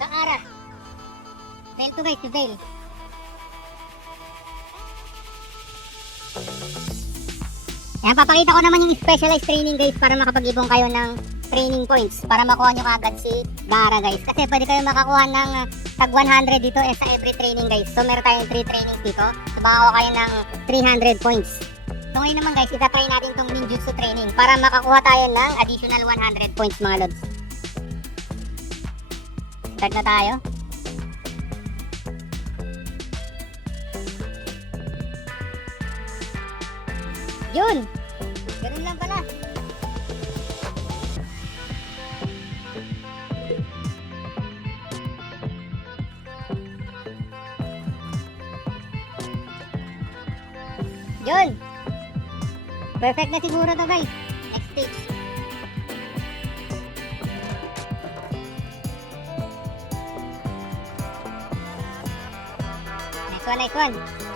Sa aras. Fail to guys, si fail. Ayan, papakita ko naman yung specialized training guys para makapag-ibong kayo ng training points para makuha nyo kagad si Gara guys. Kasi pwede kayo makakuha ng tag 100 dito sa every training guys. So meron tayong 3 trainings dito. So makakuha kayo ng 300 points. So ngayon naman guys, itatry natin tong ninjutsu training para makakuha tayo ng additional 100 points mga lods. Start na tayo. Yun! Ganun lang pala. Yun! Perfect na siguro to guys. Next stage. Nice one, nice one.